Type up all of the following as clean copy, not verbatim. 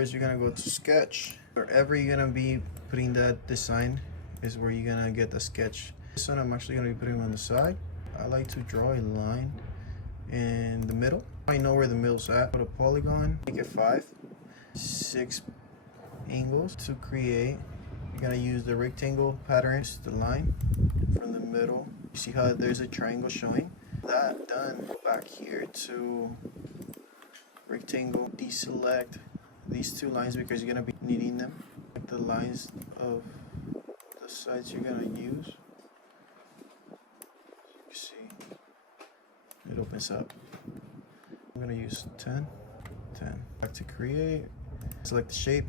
First, you're gonna go to sketch. Wherever you're gonna be putting that design is where you're gonna get the sketch. This one I'm actually gonna be putting on the side. I like to draw a line in the middle. I know where the middle's at. Put a polygon, make it 5, 6 angles to create. You're gonna use the rectangle patterns, the line from the middle. You see how there's a triangle showing? That done, back here to rectangle, deselect these 2 lines because you're gonna be needing them. The lines of the sides you're gonna use. You see, it opens up. I'm gonna use 10. Back to create, select the shape.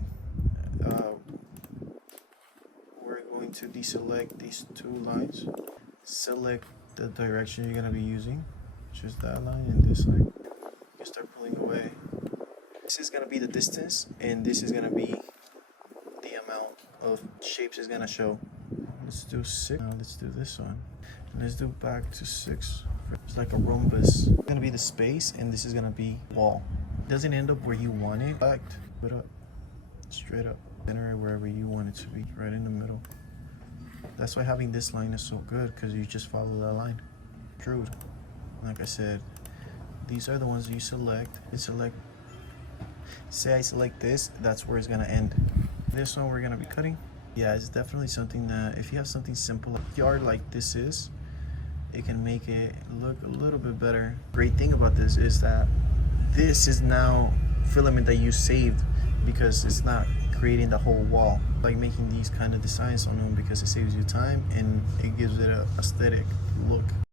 We're going to deselect these 2 lines. Select the direction you're gonna be using, which is that line and this line. You can start pulling away. This is gonna be the distance, and this is gonna be the amount of shapes it's gonna show. Let's do 6. Now let's do this one. Let's do back to 6. It's like a rhombus. It's gonna be the space, and this is gonna be wall. It doesn't end up where you want it. Put up, straight up, center it wherever you want it to be, right in the middle. That's why having this line is so good, because you just follow that line. True. Like I said, these are the ones you select. Say I select this, that's where it's gonna end. This one we're gonna be cutting. Yeah, it's definitely something that if you have something simple, like yard like this is, it can make it look a little bit better. Great thing about this is that this is now filament that you saved, because it's not creating the whole wall. Like making these kind of designs on them because it saves you time and it gives it a aesthetic look.